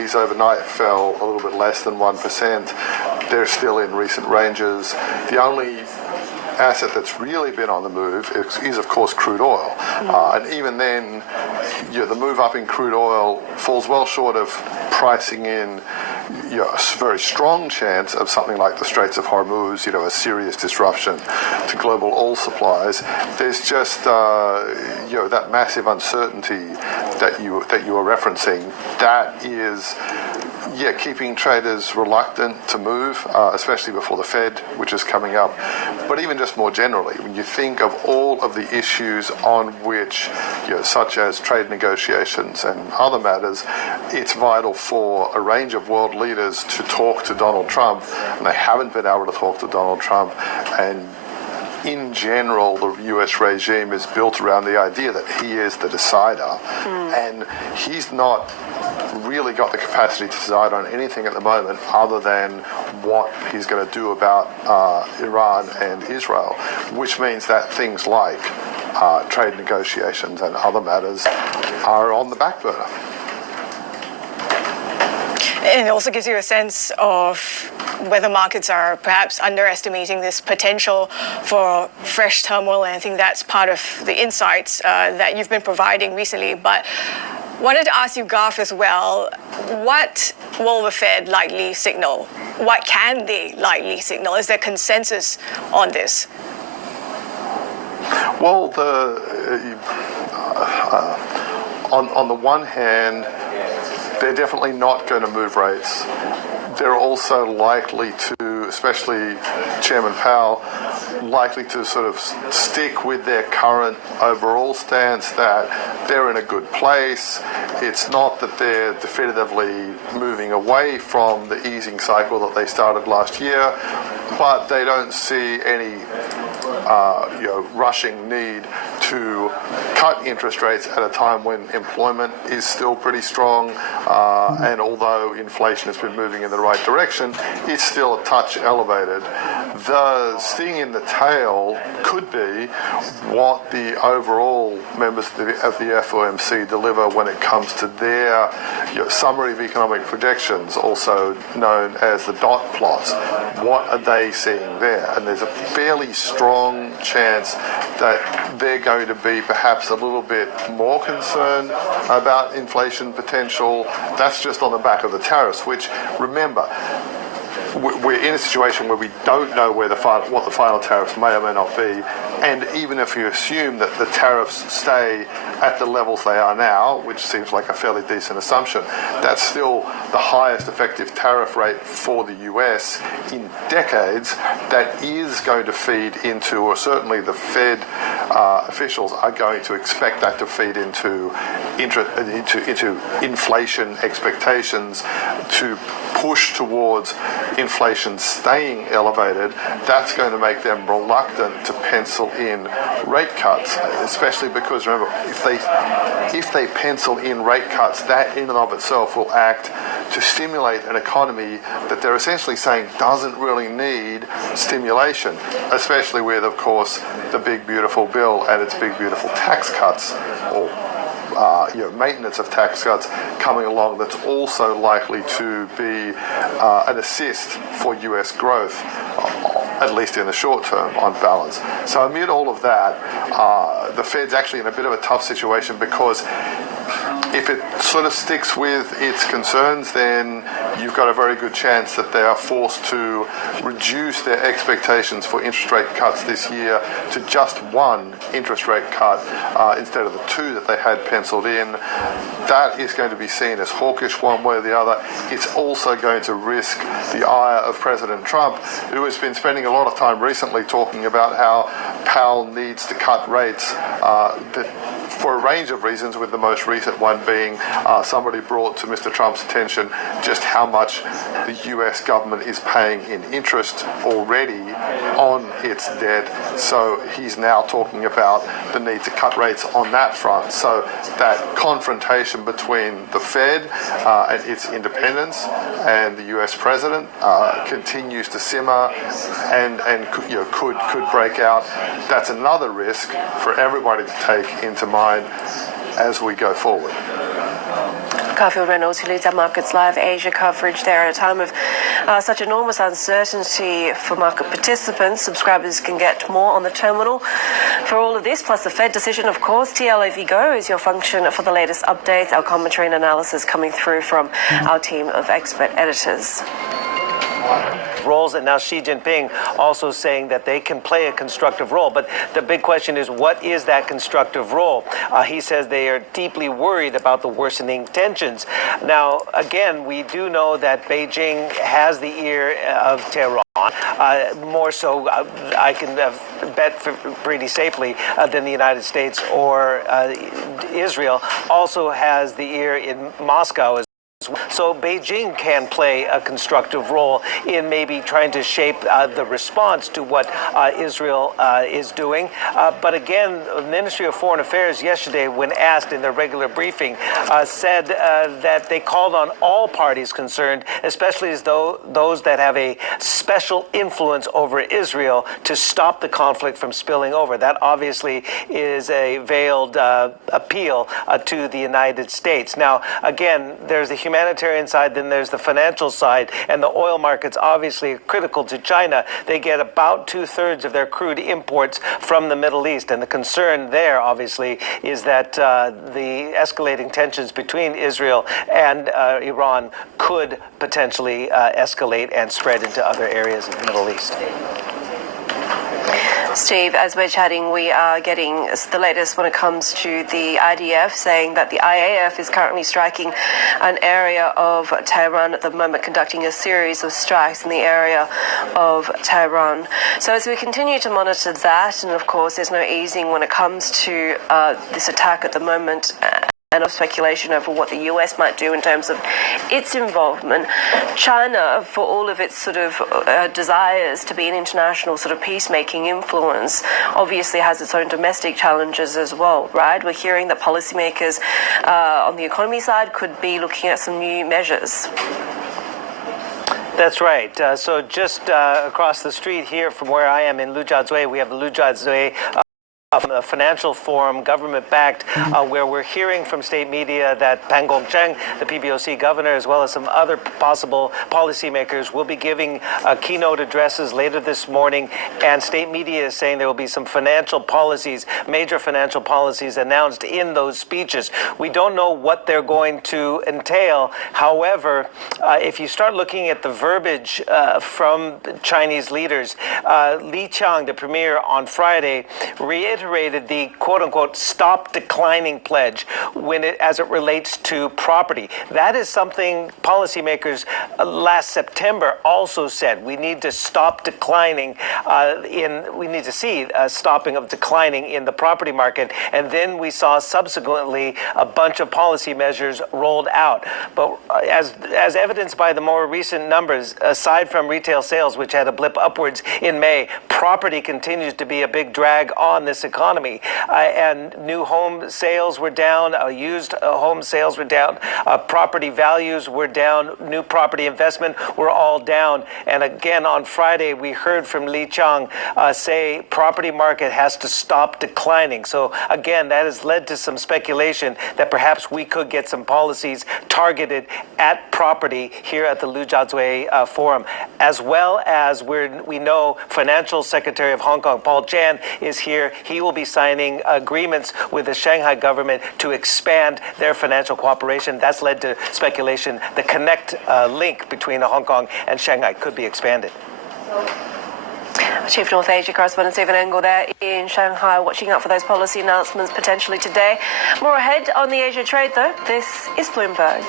overnight fell a little bit less than 1%. They're still in recent ranges. The only asset that's really been on the move is of course, crude oil. And even then, the move up in crude oil falls well short of pricing in a very strong chance of something like the Straits of Hormuz, a serious disruption to global oil supplies. There's just, that massive uncertainty that you are referencing. That is, keeping traders reluctant to move, especially before the Fed, which is coming up. But even just more generally, when you think of all of the issues on which, such as trade negotiations and other matters, it's vital for a range of world leaders to talk to Donald Trump, and they haven't been able to talk to Donald Trump. And in general, the US regime is built around the idea that he is the decider, and he's not really got the capacity to decide on anything at the moment other than what he's going to do about Iran and Israel, which means that things like trade negotiations and other matters are on the back burner. And it also gives you a sense of whether markets are perhaps underestimating this potential for fresh turmoil, and I think that's part of the insights that you've been providing recently. But wanted to ask you, Garf, as well, what will the Fed likely signal? What can they likely signal? Is there consensus on this? Well, on the one hand, they're definitely not going to move rates. They're also likely to, especially Chairman Powell, likely to sort of stick with their current overall stance that they're in a good place. It's not that they're definitively moving away from the easing cycle that they started last year, but they don't see any rushing need to cut interest rates at a time when employment is still pretty strong, and although inflation has been moving in the right direction, it's still a touch elevated. The sting in the tail could be what the overall members of the FOMC deliver when it comes to their summary of economic projections, also known as the dot plots. What are they seeing there? And there's a fairly strong chance that they're going to be perhaps a little bit more concerned about inflation potential. That's just on the back of the tariffs, which, remember, we're in a situation where we don't know what the final tariffs may or may not be, and even if you assume that the tariffs stay at the levels they are now, which seems like a fairly decent assumption, that's still the highest effective tariff rate for the US in decades. That is going to feed into, or certainly the Fed officials are going to expect that to feed into inflation expectations, to push towards inflation staying elevated. That's going to make them reluctant to pencil in rate cuts, especially because, remember, if they pencil in rate cuts, that in and of itself will act to stimulate an economy that they're essentially saying doesn't really need stimulation, especially with, of course, the big beautiful bill and its big beautiful tax cuts, or maintenance of tax cuts coming along. That's also likely to be an assist for US growth, at least in the short term, on balance. So amid all of that, the Fed's actually in a bit of a tough situation, because if it sort of sticks with its concerns, then you've got a very good chance that they are forced to reduce their expectations for interest rate cuts this year to just one interest rate cut instead of the two that they had penciled in. That is going to be seen as hawkish one way or the other. It's also going to risk the ire of President Trump, who has been spending a lot of time recently talking about how Powell needs to cut rates for a range of reasons, with the most recent one being somebody brought to Mr. Trump's attention just how much the US government is paying in interest already on its debt. So he's now talking about the need to cut rates on that front. So that confrontation between the Fed and its independence and the US president continues to simmer and could break out. That's another risk for everybody to take into mind as we go forward. Garfield Reynolds, who leads our Markets Live Asia coverage there at a time of such enormous uncertainty for market participants. Subscribers can get more on the terminal for all of this, plus the Fed decision, of course. TLAV Go is your function for the latest updates, our commentary and analysis coming through from our team of expert editors. Roles, and now Xi Jinping also saying that they can play a constructive role. But the big question is, what is that constructive role? He says they are deeply worried about the worsening tensions. Now, again, we do know that Beijing has the ear of Tehran. More so, I can bet pretty safely than the United States or Israel also has the ear in Moscow. So Beijing can play a constructive role in maybe trying to shape the response to what Israel is doing. But again, the Ministry of Foreign Affairs yesterday, when asked in their regular briefing, said that they called on all parties concerned, especially as those that have a special influence over Israel, to stop the conflict from spilling over. That obviously is a veiled appeal to the United States. Now, again, there's the humanitarian side, then there's the financial side, and the oil market's obviously critical to China. They get about 2/3 of their crude imports from the Middle East, and the concern there, obviously, is that the escalating tensions between Israel and Iran could potentially escalate and spread into other areas of the Middle East. Steve, as we're chatting, we are getting the latest when it comes to the IDF saying that the IAF is currently striking an area of Tehran at the moment, conducting a series of strikes in the area of Tehran. So as we continue to monitor that, and of course there's no easing when it comes to this attack at the moment, and of speculation over what the US might do in terms of its involvement. China, for all of its sort of desires to be an international sort of peacemaking influence, obviously has its own domestic challenges as well, right? We're hearing that policymakers on the economy side could be looking at some new measures. That's right. So just across the street here from where I am in Lujiazui, we have the Lujiazui from the Financial Forum, government-backed, where we're hearing from state media that Pan Gongcheng, the PBOC governor, as well as some other possible policymakers, will be giving keynote addresses later this morning. And state media is saying there will be some financial policies, major financial policies announced in those speeches. We don't know what they're going to entail. However, if you start looking at the verbiage from Chinese leaders, Li Qiang, the premier, on Friday, reiterated the quote-unquote stop declining pledge as it relates to property. That is something policymakers last September also said. We need to stop declining we need to see a stopping of declining in the property market. And then we saw subsequently a bunch of policy measures rolled out. But as evidenced by the more recent numbers, aside from retail sales, which had a blip upwards in May, property continues to be a big drag on this economy, and new home sales were down, used home sales were down, property values were down, new property investment were all down. And again, on Friday, we heard from Li Qiang say property market has to stop declining. So again, that has led to some speculation that perhaps we could get some policies targeted at property here at the Lujiazui Forum, as well as we know Financial Secretary of Hong Kong, Paul Chan, is here. He will be signing agreements with the Shanghai government to expand their financial cooperation. That's led to speculation. The Connect link between Hong Kong and Shanghai could be expanded. Chief North Asia correspondent Stephen Engel there in Shanghai, watching out for those policy announcements potentially today. More ahead on the Asia trade, though. This is Bloomberg.